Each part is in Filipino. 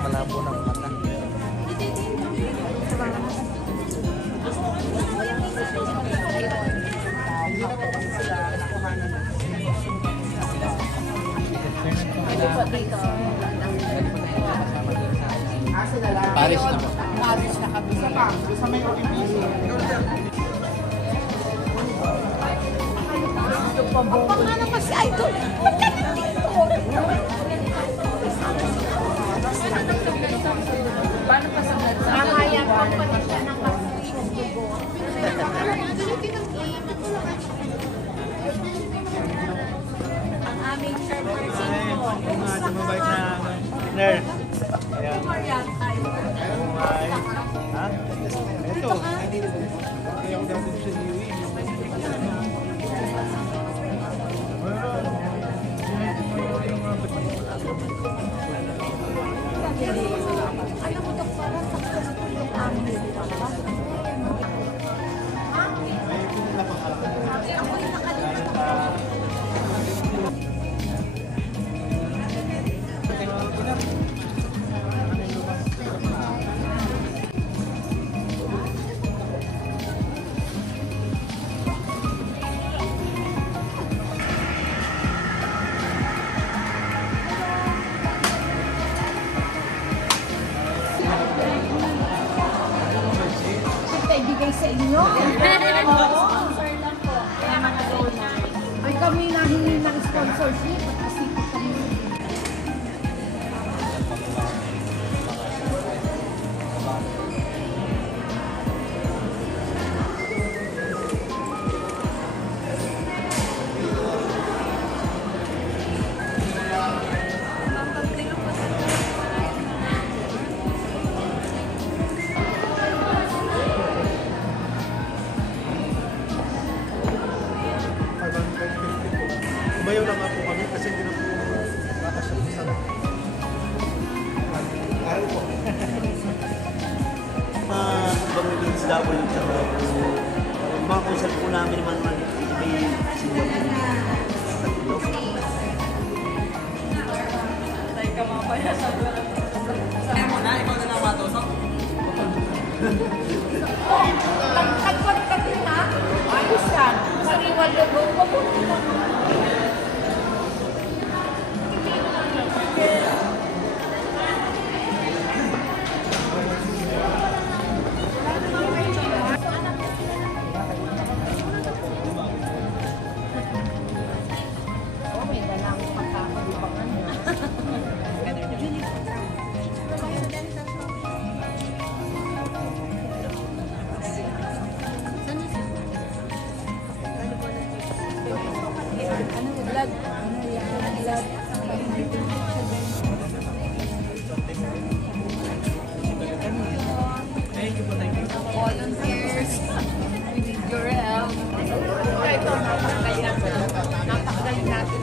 Malabo ng mata. Paris na po. Paris na kami. Sa may OPPC. Ang pangalan kasi idol. Ba't ka nandito? Paano pa sa Nakaya company siya ng ang aming chairperson po. Mabait na nerd. Ayan. Ha? Ito. Kaya ako dati sa Niwi. Alam mo, Dok, parang successful yung aming ako yung nakalimutan. Ibigay sa inyo. Sponsor lang po. Kaya mga donor. Ay kami nahingi ng sponsorship. Kasi kami. Umayaw na nga po kami kasi hindi na po nakasya sa araw po. Pag-release double yung sa mga konsert po namin naman may siya po. Tayo ka mga pala sa vlog. Saan mo na? Ikaw na lang matusok? Tagpagtag na. Ayos yan. Sariwan logo. Volunteers, we need your help. Ito, napakagaling natin.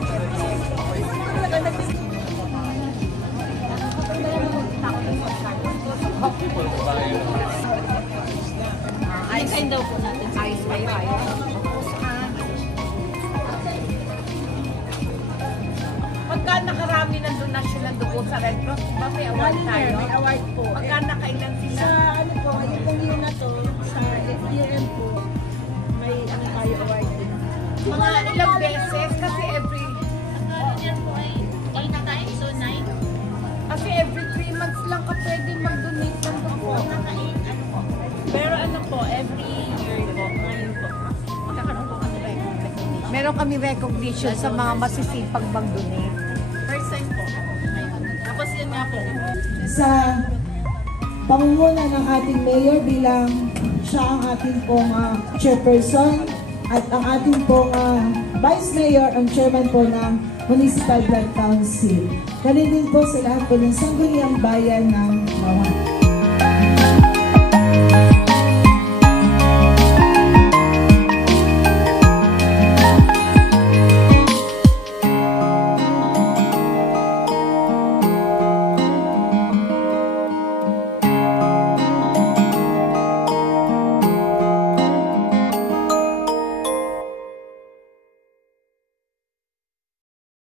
Ayusin daw po natin. Ayos kayo, ayos. Pagka nakarami ng donasyon ng dugo sa Red Cross, ba may award tayo? May award po. Pagka nakailan sila? Sa ano po, yung pong year na to, sa year po, may ano tayo award din. Mga ilang beses kasi every... Yan po ay all the time, so 9. Kasi every 3 months lang ka pwede mag-donate ng dugo. Pero ano po, every year po, ngayon po, magkakaroon po kami recognition. Meron kami recognition sa mga masisipag mag-donate. First time po, ngayon. Tapos yun nga po. Sa pangunguna ng ating mayor bilang siya ang ating pong chairperson at ang ating pong vice mayor ang chairman po ng Municipal Blood Council. Ganun din po sa lahat po ng sangguniang bayan ng Mawan.